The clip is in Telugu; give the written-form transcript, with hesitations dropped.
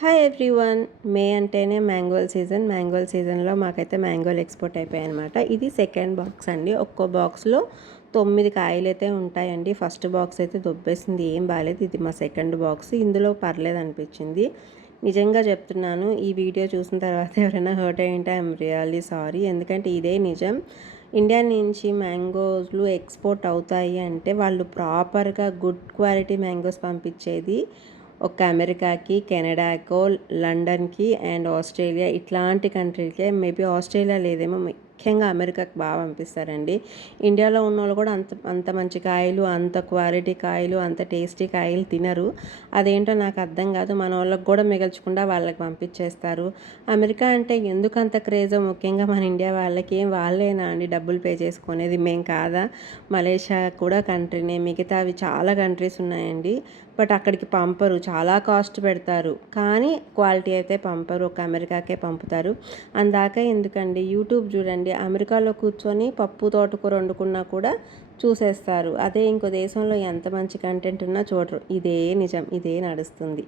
Hi everyone. మే అంటేనే మ్యాంగోల సీజన్లో మాకైతే మ్యాంగోలు ఎక్స్పోర్ట్ అయిపోయాయి అనమాట. ఇది సెకండ్ బాక్స్ అండి. ఒక్కో బాక్స్లో 9 కాయలు అయితే ఉంటాయండి. ఫస్ట్ బాక్స్ అయితే దొబ్బేసింది, ఏం బాగాలేదు. ఇది మా సెకండ్ బాక్స్. ఇందులో పర్లేదు అనిపించింది. నిజంగా చెప్తున్నాను, ఈ వీడియో చూసిన తర్వాత ఎవరైనా హర్ట్ అయ్యింటే ఐఎమ్ రియల్లీ సారీ. ఎందుకంటే ఇదే నిజం. ఇండియా నుంచి మ్యాంగోస్లు ఎక్స్పోర్ట్ అవుతాయి అంటే వాళ్ళు ప్రాపర్గా గుడ్ క్వాలిటీ మ్యాంగోస్ పంపించేది ఒక అమెరికాకి, కెనడాకో, లండన్కి అండ్ ఆస్ట్రేలియా ఇట్లాంటి కంట్రీలకే. మేబీ ఆస్ట్రేలియా లేదేమో, ముఖ్యంగా అమెరికాకి బాగా పంపిస్తారండి. ఇండియాలో ఉన్న వాళ్ళు కూడా అంత అంత మంచి కాయలు, అంత క్వాలిటీ కాయలు, అంత టేస్టీ కాయలు తినరు. అదేంటో నాకు అర్థం కాదు. మన వాళ్ళకి కూడా మిగల్చకుండా వాళ్ళకి పంపించేస్తారు. అమెరికా అంటే ఎందుకు అంత క్రేజో, ముఖ్యంగా మన ఇండియా వాళ్ళకి. ఏం వాళ్ళేనా అండి డబ్బులు పే చేసుకునేది, మేం కాదా? మలేషియా కూడా కంట్రీనే, మిగతావి చాలా కంట్రీస్ ఉన్నాయండి. బట్ అక్కడికి పంపరు, చాలా కాస్ట్ పెడతారు, కానీ క్వాలిటీ అయితే పంపరు. ఒక అమెరికాకే పంపుతారు. అందాక ఎందుకండి, యూట్యూబ్ చూడండి, అమెరికాలో కూర్చొని పప్పు తోటకూర వండుకున్నా కూడా చూసేస్తారు. అదే ఇంకో దేశంలో ఎంత మంచి కంటెంట్ ఉన్నా చూడరు. ఇదే నిజం, ఇదే నడుస్తుంది.